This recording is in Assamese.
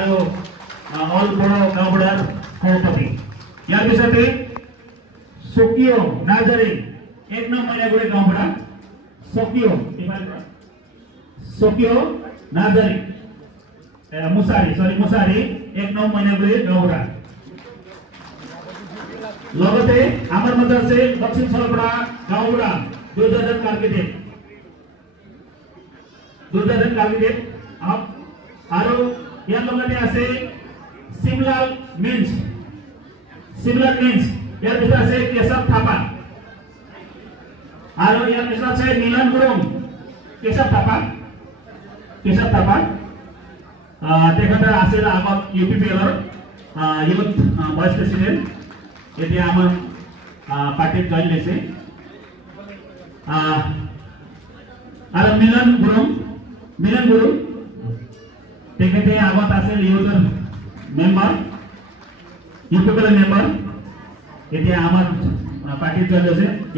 আৰু অল বড়ো গাঁওবুঢ়াৰ সভাপতি। ইয়াৰ পিছতে চকিঅ নাৰ্জাৰী 1 নং মইনাগুৰি গাঁওবুঢ়া চকিঅ নাৰ্জাৰী মুছাৰী 1 নং মইনাগুৰি গাঁওবুঢ়া। লগতে আমাৰ মাজত আছে দক্ষিণ চলপৰা গাঁওবুঢ়া দুৰ্যোধন কাৰ্বিদেৱ আৰু ইয়াৰ লগতে আছে শিৱলাল মিন্স ইয়াৰ পিছত আছে কেশৱ থাপা আৰু ইয়াৰ পিছত আছে মিলন গুৰুং কেশৱ থাপা তেখেতে আছিল আগত UPPLৰ ইউথ ভাইচ প্ৰেচিডেণ্ট, এতিয়া আমাৰ পাৰ্টিত জইন লৈছে। আৰু মিলন গুৰুং তেখেতে আগত আছিল ইউথৰ মেম্বাৰ UPPLৰ মেম্বাৰ, এতিয়া আমাৰ পাৰ্টিত জইন লৈছে।